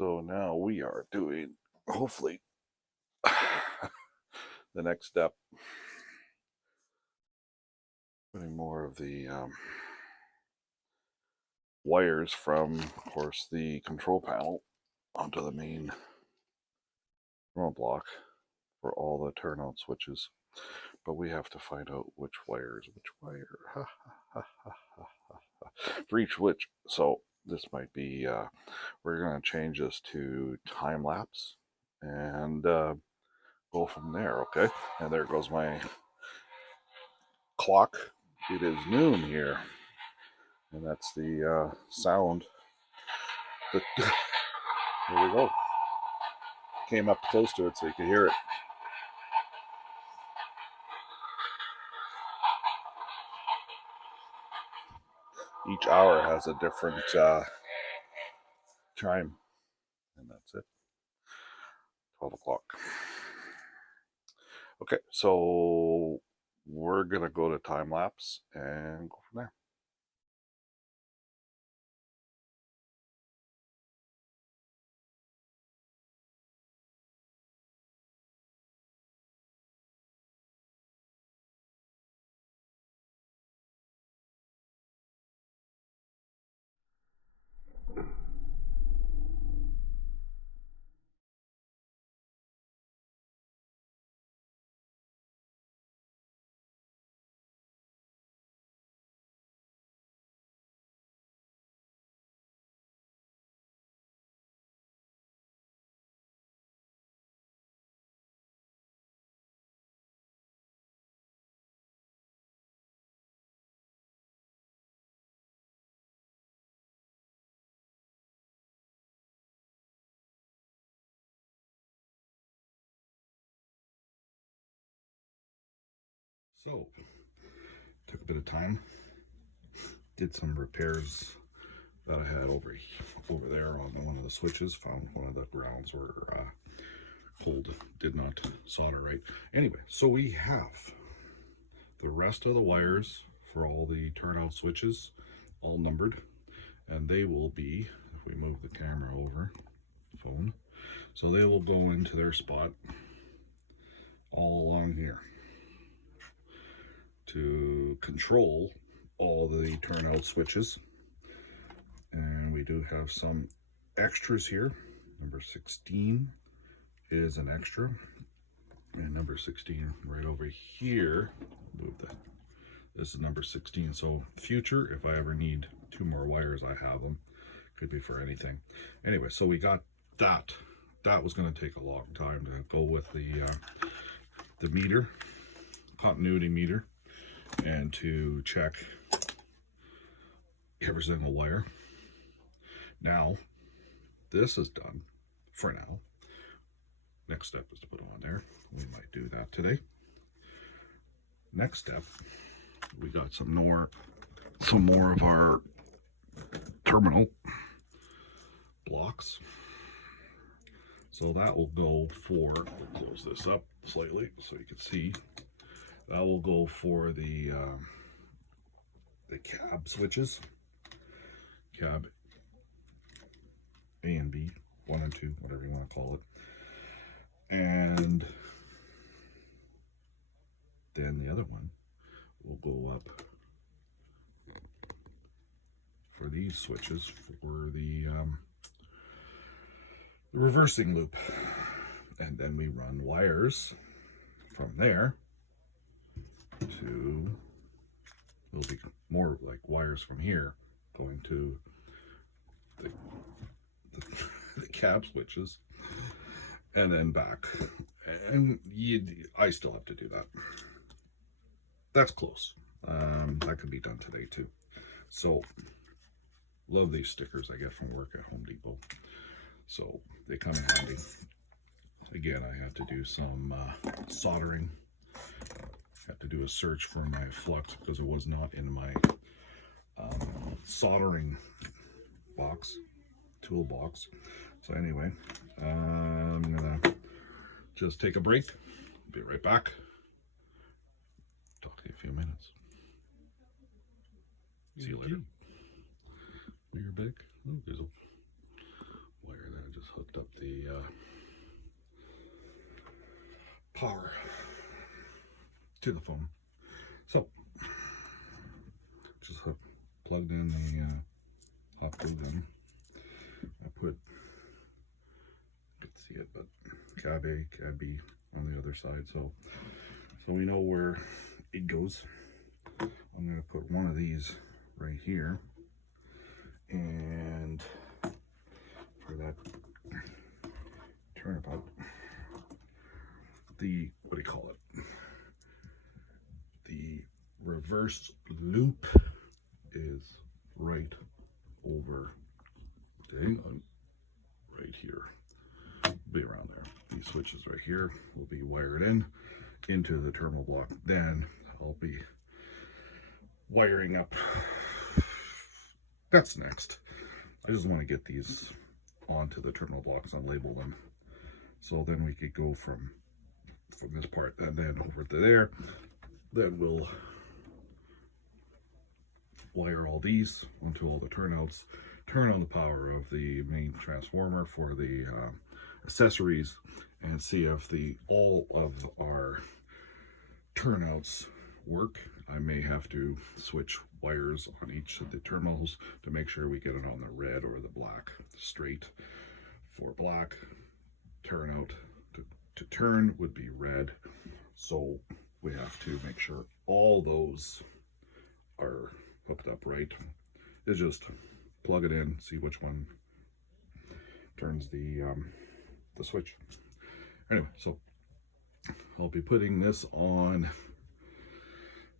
So now we are doing, hopefully, the next step, putting more of the wires from, of course, the control panel onto the main terminal block for all the turnout switches. But we have to find out which wire for each switch. So this might be, we're going to change this to time lapse and go from there, okay? And there goes my clock. It is noon here, and that's the sound. But here we go. Came up close to it so you could hear it. Each hour has a different chime, and that's it. 12 o'clock. Okay, so we're gonna go to time lapse and go from there. So, took a bit of time, did some repairs that I had over there on one of the switches, found one of the grounds were cold, did not solder right. Anyway, so we have the rest of the wires for all the turnout switches all numbered, and they will be, if we move the camera over the phone, so they will go into their spot all along here to control all the turnout switches. And we do have some extras here. Number 16 is an extra, and number 16 right over here, move that, this is number 16. So future, if I ever need 2 more wires, I have them. Could be for anything. Anyway, so we got that. That was going to take a long time to go with the meter, continuity meter, and to check every single wire. Now, this is done for now. Next step is to put on there. We might do that today. Next step, we got some more of our terminal blocks. So that will go for, close this up slightly so you can see, that will go for the cab switches, cab A and B, 1 and 2, whatever you want to call it. And then the other one will go up for these switches for the reversing loop. And then we run wires from there to, there'll be more like wires from here going to the cab switches, and then back. And I still have to do that. That's close. That could be done today too. So, love these stickers I get from work at Home Depot. So they come in handy. Again, I had to do some soldering. Had to do a search for my flux because it was not in my soldering box, toolbox. So anyway, I'm gonna just take a break. Be right back. Talk to you in a few minutes. See you later. You're back. Oh, there's a wire that I just hooked up the power to the phone. So just plugged in the hot glue gun. I put, you can see it, but cab A, cab B on the other side, so we know where it goes. I'm going to put one of these right here, and for that turnabout, the, what do you call it, the reverse loop is right over, dang on, right here. Be around there. These switches right here will be wired in into the terminal block. Then I'll be wiring up. That's next. I just want to get these onto the terminal blocks and label them, so then we could go from this part and then over to there. Then we'll wire all these onto all the turnouts, turn on the power of the main transformer for the accessories, and see if all of our turnouts work. I may have to switch wires on each of the terminals to make sure we get it on the red or the black. Straight for black, turnout to turn would be red. So we have to make sure all those are hooked up right. It's just plug it in, see which one turns the switch. Anyway, so I'll be putting this on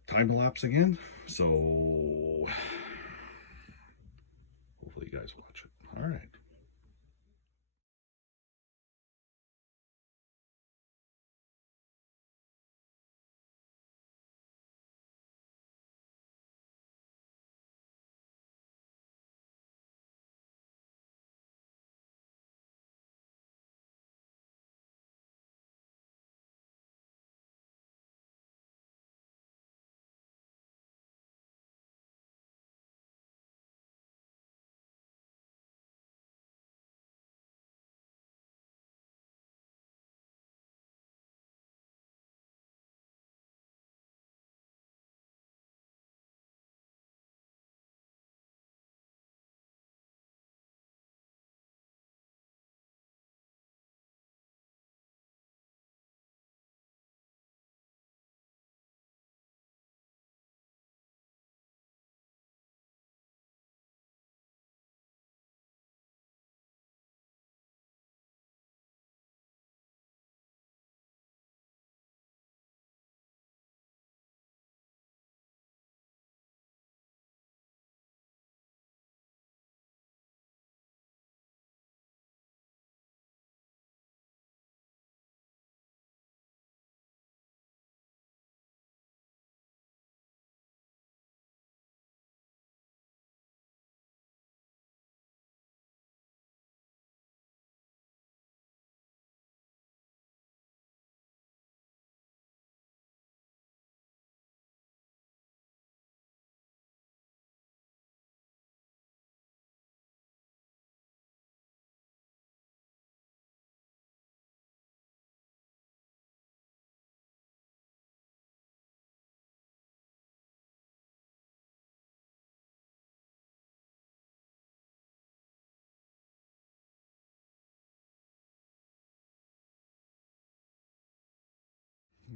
time lapse again, so hopefully you guys watch it. All right.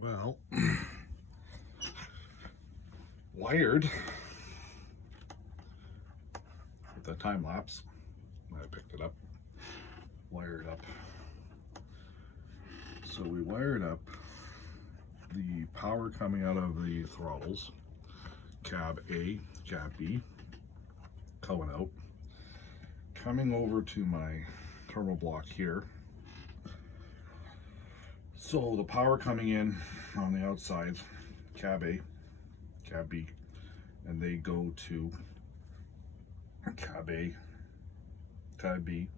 Well, wired with the time lapse. I picked it up, wired up. So we wired up the power coming out of the throttles, cab A, cab B, coming out, coming over to my terminal block here. So the power coming in on the outside, cab A, cab B, and they go to cab A, cab B,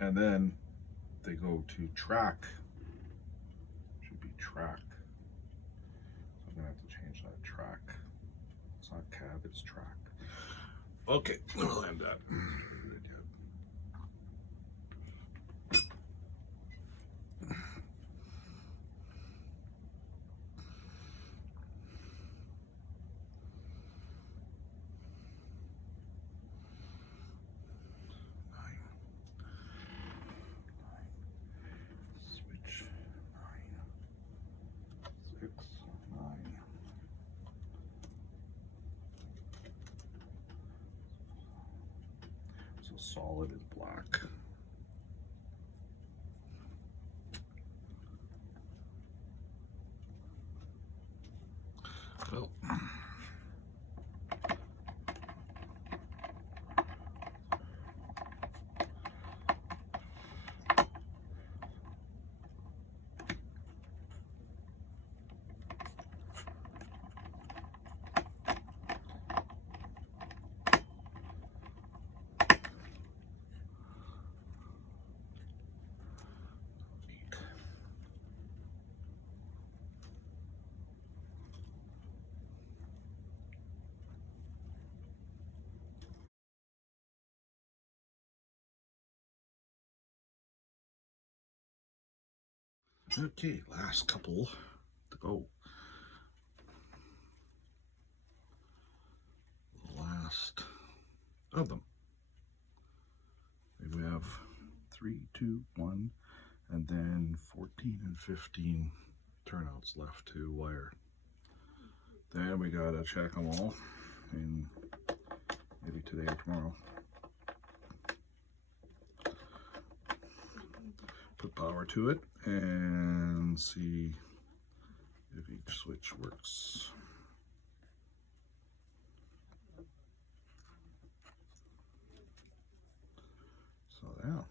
and then they go to track, should be track. So I'm gonna have to change that, track. It's not cab, it's track. Okay, we'll end that. solid is black. Well, okay, last couple to go. The last of them. We have 3, 2, 1, and then 14 and 15 turnouts left to wire. Then we gotta check them all, and maybe today or tomorrow. Put power to it and see if each switch works. So yeah.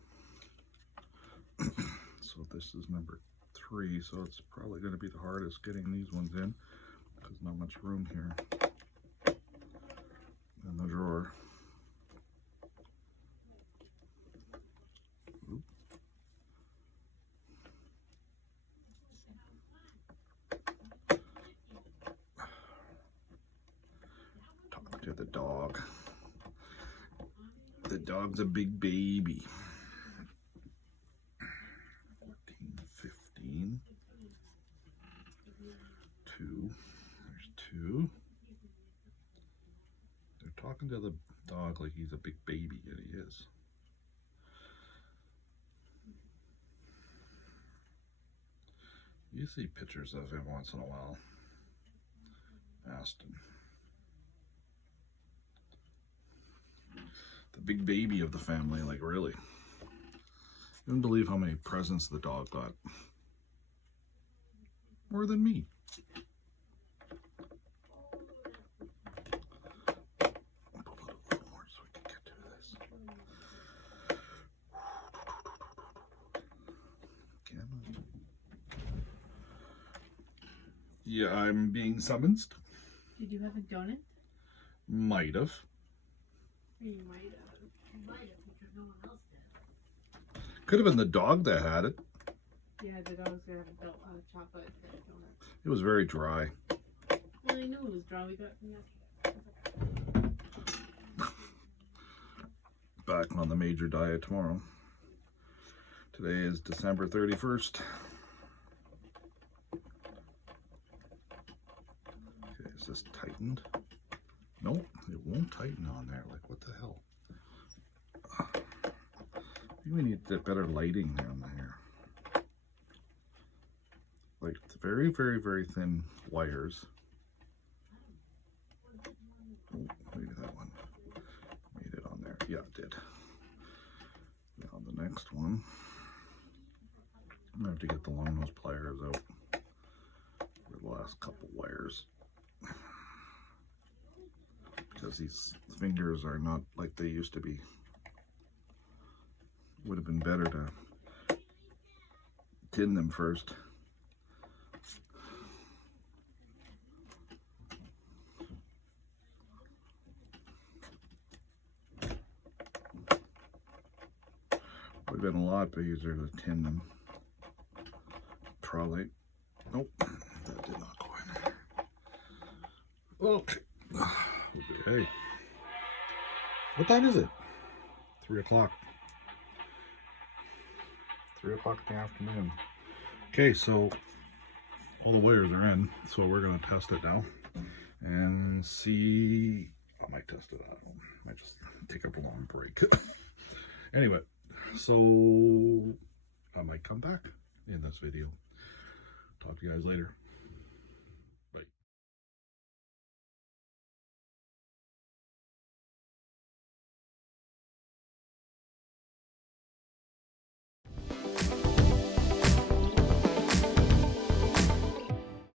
So this is number 3, so it's probably going to be the hardest getting these ones in because not much room here in the drawer. Oop. Talk to the dog. The dog's a big baby. 14, 15. 2. There's 2. They're talking to the dog like he's a big baby, and he is. You see pictures of him once in a while. Aston. The big baby of the family, like really. You wouldn't believe how many presents the dog got. More than me. I'll put a little more so we can get to this. Yeah, I'm being summoned. Did you have a donut? Might have. You might have. You might have because no one else did. Could have been the dog that had it. Yeah, the dog's gonna have a chocolate donut. It was very dry. Well, I knew it was dry. We got it from yesterday. Back on the major diet tomorrow. Today is December 31st. Okay, is this tightened? Nope, it won't tighten on there. Like, what the hell? Maybe we need better lighting down there. Like, it's very, very, very thin wires. Oh, maybe that one made it on there. Yeah, it did. Now the next one, I'm gonna have to get the long nose pliers out for the last couple wires because these fingers are not like they used to be. Would have been better to tin them first. Would have been a lot easier to tin them. Probably. Nope, that did not go in. Okay. Okay. What time is it? 3 o'clock. 3 o'clock in the afternoon. Okay, so all the wires are in, so we're gonna test it now and see. I might test it out. I might just take a long break. Anyway, so I might come back in this video. Talk to you guys later.